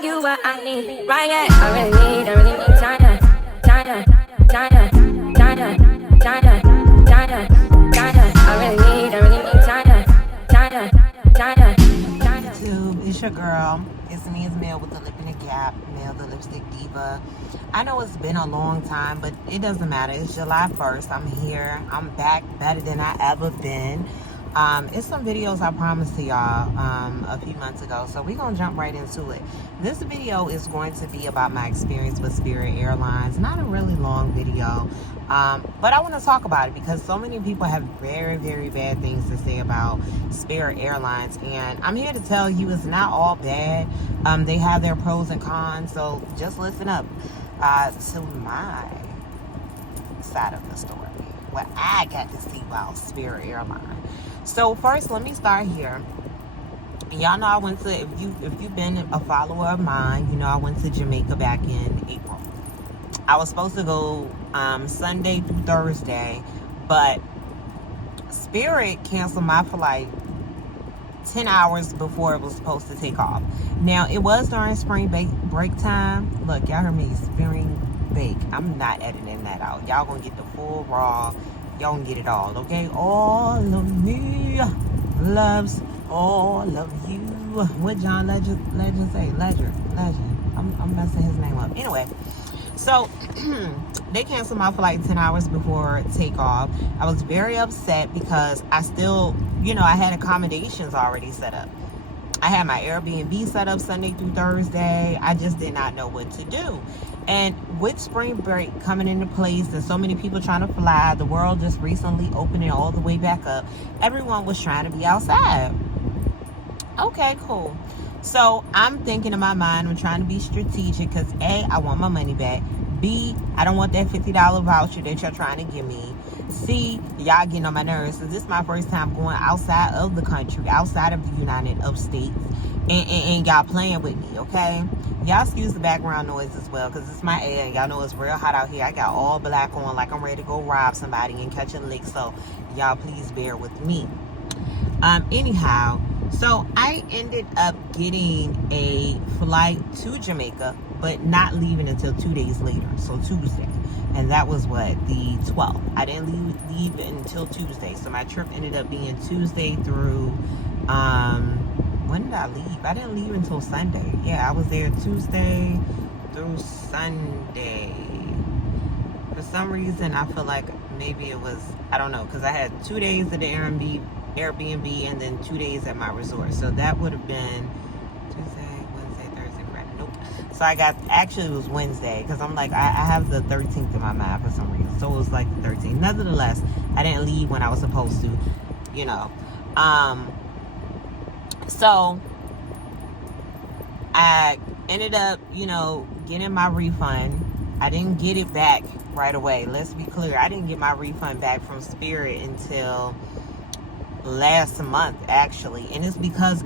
dog you what I need. Right, yeah. I really need China, China, China, China, China, China, China. I really need China, China, China, China. YouTube, it's your girl. It's me, it's Mel with the lip in the gap, Mel the Lipstick Diva. I know it's been a long time, but it doesn't matter. It's July 1st. I'm here. I'm back better than I ever been. It's some videos I promised to y'all a few months ago, so we're gonna jump right into it. This video is going to be about my experience with Spirit Airlines. Not a really long video, but I want to talk about it because so many people have very, very bad things to say about Spirit Airlines, and I'm here to tell you it's not all bad. They have their pros and cons, so just listen up to my side of the story, what I got to see about Spirit Airlines. So first, let me start here. Y'all know I went to, if you've been a follower of mine, you know I went to Jamaica back in April. I was supposed to go Sunday through Thursday, but Spirit canceled my flight 10 hours before it was supposed to take off. Now, it was during spring break time. Look, y'all heard me, spring break. I'm not editing that out. Y'all gonna get the full raw. Y'all gonna get it all, okay? All of me loves all of you. What John Legend say? Legend. I'm messing his name up. Anyway, so they canceled my flight 10 hours before takeoff. I was very upset because I still, you know, I had accommodations already set up. I had my Airbnb set up Sunday through Thursday. I just did not know what to do. And with spring break coming into place and so many people trying to fly, the world just recently opening all the way back up, everyone was trying to be outside. Okay, cool. So I'm thinking in my mind, I'm trying to be strategic because A, I want my money back. B, I don't want that $50 voucher that you're trying to give me. C, y'all getting on my nerves. So this is my first time going outside of the country, outside of the United States, and y'all playing with me, okay? Y'all excuse the background noise as well because it's my air and y'all know it's real hot out here. I got all black on like I'm ready to go rob somebody and catch a lick, so y'all please bear with me. Anyhow, so I ended up getting a flight to Jamaica, but not leaving until 2 days later, so Tuesday. And that was what, the 12th. I didn't leave until Tuesday, so my trip ended up being Tuesday through, when did I leave? I didn't leave until Sunday. Yeah, I was there Tuesday through Sunday. For some reason, I feel like maybe it was, I don't know, because I had 2 days at the Airbnb and then 2 days at my resort. So that would have been Tuesday, Wednesday, Thursday, Friday. Nope. So I got, actually it was Wednesday because I'm like, I have the 13th in my mind for some reason. So it was like the 13th. Nevertheless, I didn't leave when I was supposed to, you know. So I ended up, you know, getting my refund. I didn't get it back right away. Let's be clear. I didn't get my refund back from Spirit until last month, actually. And it's because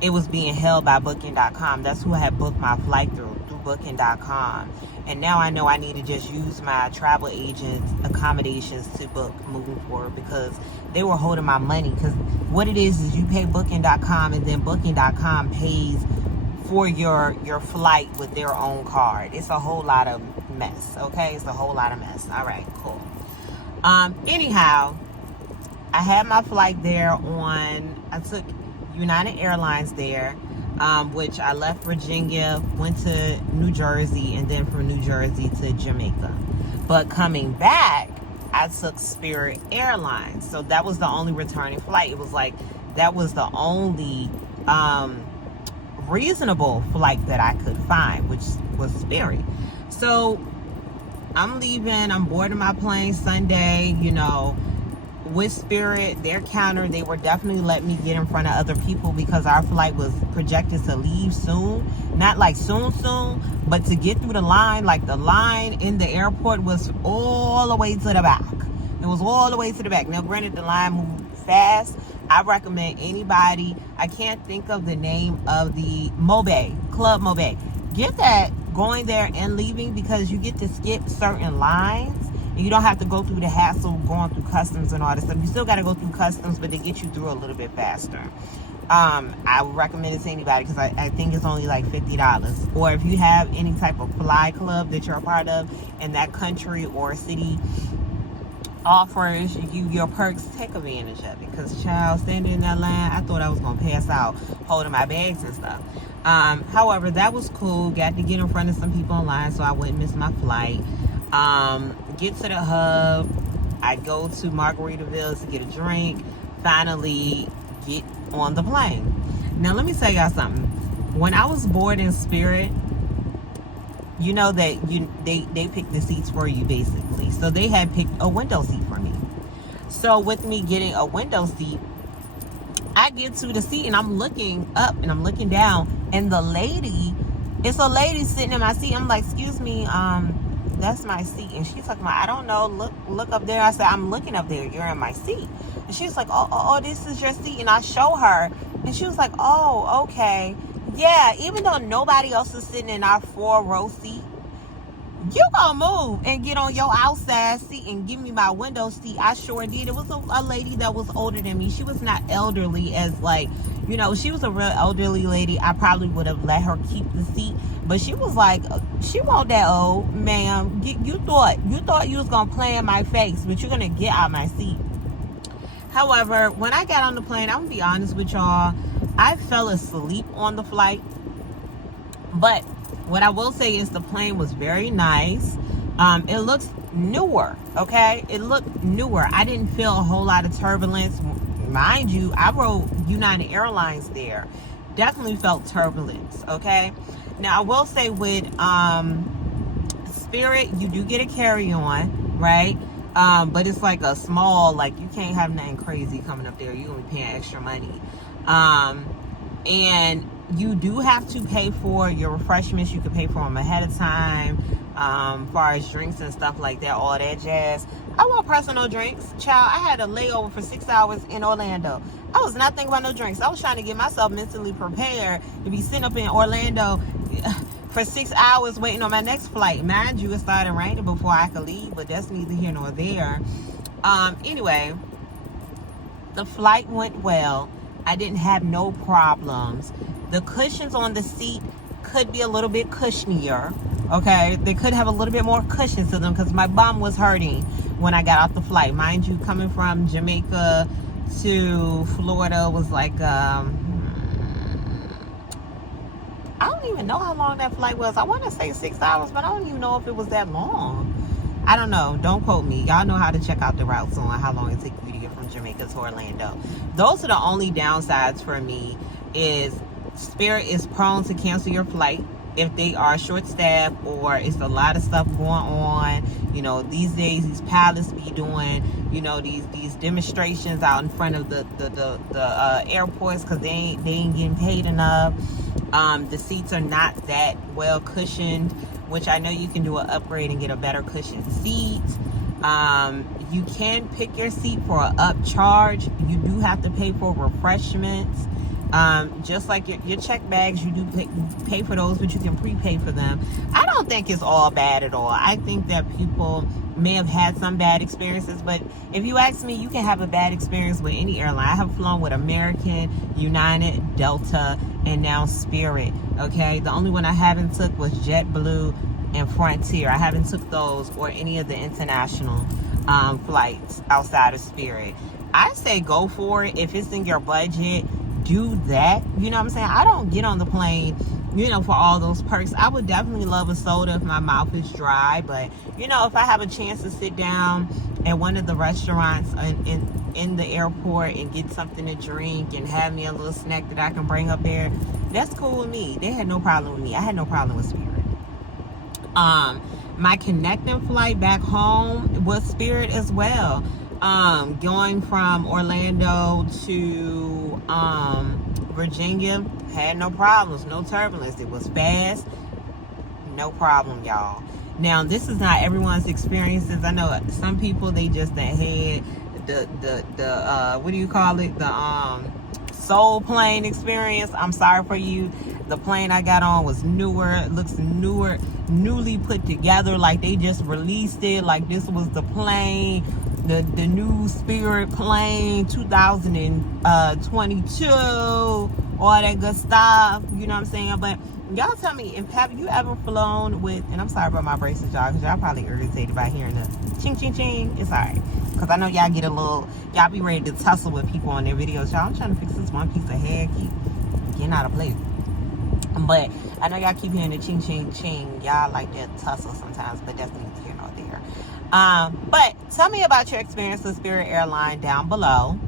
it was being held by Booking.com. That's who I had booked my flight through Booking.com. And now I know I need to just use my travel agent's accommodations to book moving forward because they were holding my money. Because what it is you pay Booking.com and then Booking.com pays for your flight with their own card. It's a whole lot of mess, okay? It's a whole lot of mess. All right, cool. Anyhow, I had my flight there I took United Airlines there, which I left Virginia, went to New Jersey, and then from New Jersey to Jamaica. But coming back, I took Spirit Airlines. So that was the only returning flight. It was like, that was the only reasonable flight that I could find, which was Spirit. So I'm leaving, I'm boarding my plane Sunday, you know. With Spirit, their counter, they were definitely letting me get in front of other people because our flight was projected to leave soon. Not like soon, but to get through the line, like the line in the airport was all the way to the back. It was all the way to the back. Now, granted, the line moved fast. I recommend anybody, I can't think of the name of the Club Mobe. Get that going there and leaving because you get to skip certain lines. And you don't have to go through the hassle going through customs and all this stuff. You still got to go through customs, but they get you through a little bit faster. I would recommend it to anybody because I think it's only like $50. Or if you have any type of fly club that you're a part of in that country or city offers you your perks, take advantage of it. Because child, standing in that line, I thought I was gonna pass out holding my bags and stuff. However, that was cool. Got to get in front of some people online so I wouldn't miss my flight. Get to the hub. I go to Margaritaville to get a drink. Finally get on the plane. Now let me tell y'all something. When I was boarding Spirit, you know that they picked the seats for you basically. So they had picked a window seat for me. So with me getting a window seat, I get to the seat and I'm looking up and I'm looking down, and it's a lady sitting in my seat. I'm like, excuse me, that's my seat. And she's talking about, I don't know, look up there. I said, I'm looking up there, you're in my seat. And she's like, oh, this is your seat. And I show her, and she was like, oh, okay. Yeah, even though nobody else is sitting in our 4-row seat, you gonna move and get on your outside seat and give me my window seat. I sure did. It was a lady that was older than me. She was not elderly as like, you know, she was a real elderly lady. I probably would have let her keep the seat, but she was like, she wasn't that old, ma'am. You thought you was gonna play in my face, but you're gonna get out my seat. However, when I got on the plane, I'm gonna be honest with y'all, I fell asleep on the flight. But what I will say is the plane was very nice. It looks newer, okay? It looked newer. I didn't feel a whole lot of turbulence. Mind you, I rode United Airlines there. Definitely felt turbulence, okay? Now, I will say with Spirit, you do get a carry-on, right? But it's like a small, like you can't have nothing crazy coming up there. You're going to be paying extra money. And you do have to pay for your refreshments. You can pay for them ahead of time, far as drinks and stuff like that, all that jazz. I want personal drinks. Child, I had a layover for 6 hours in Orlando. I was not thinking about no drinks. I was trying to get myself mentally prepared to be sitting up in Orlando for 6 hours waiting on my next flight. Mind you, it started raining before I could leave, but that's neither here nor there. Anyway, the flight went well. I didn't have no problems. The cushions on the seat could be a little bit cushionier, okay? They could have a little bit more cushion to them because my bum was hurting when I got off the flight. Mind you, coming from Jamaica to Florida was like, I don't even know how long that flight was. I want to say 6 hours, but I don't even know if it was that long. I don't know. Don't quote me. Y'all know how to check out the routes on how long it takes you to get from Jamaica to Orlando. Those are the only downsides for me. Is Spirit is prone to cancel your flight if they are short-staffed or it's a lot of stuff going on. You know, these days these pilots be doing, you know, these demonstrations out in front of the airports because they ain't getting paid enough. The seats are not that well cushioned, which I know you can do an upgrade and get a better cushioned seat. You can pick your seat for an upcharge. You do have to pay for refreshments. Just like your check bags, you do pay for those, but you can prepay for them. I don't think it's all bad at all. I think that people may have had some bad experiences, but if you ask me, you can have a bad experience with any airline. I have flown with American, United, Delta, and now Spirit, okay? The only one I haven't took was JetBlue and Frontier. I haven't took those or any of the international flights outside of Spirit. I say go for it. If it's in your budget, do that. You know what I'm saying? I don't get on the plane, you know, for all those perks. I would definitely love a soda if my mouth is dry, but you know, if I have a chance to sit down at one of the restaurants in the airport and get something to drink and have me a little snack that I can bring up there, that's cool with me. They had no problem with me. I had no problem with Spirit. My connecting flight back home was Spirit as well. Going from Orlando to Virginia, had no problems, no turbulence. It was fast, no problem, y'all. Now, this is not everyone's experiences. I know some people, they just had the what do you call it? The soul plane experience. I'm sorry for you. The plane I got on was newer. It looks newer, newly put together, like they just released it, like this was the plane the new Spirit plane 2022, all that good stuff. You know what I'm saying? But y'all tell me, if have you ever flown with, and I'm sorry about my braces, y'all, because y'all probably irritated by hearing the ching ching ching. It's alright, because I know y'all get a little, y'all be ready to tussle with people on their videos. Y'all, I'm trying to fix this one piece of hair, keep getting out of place. But I know y'all keep hearing the ching ching ching. Y'all like that tussle sometimes, but that's neither here nor there. But tell me about your experience with Spirit Airline down below.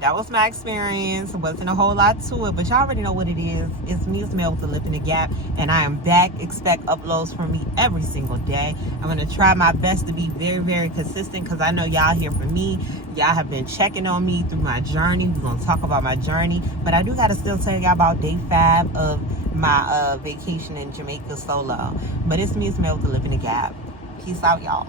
That was my experience. Wasn't a whole lot to it, but y'all already know what it is. It's me, it's Mel with the Lip in the Gap, and I am back. Expect uploads from me every single day. I'm going to try my best to be very, very consistent, because I know y'all here for me. Y'all have been checking on me through my journey. We're going to talk about my journey, but I do got to still tell y'all about day 5 of my vacation in Jamaica solo. But it's me, it's Mel with the Lip in the Gap. Peace out, y'all.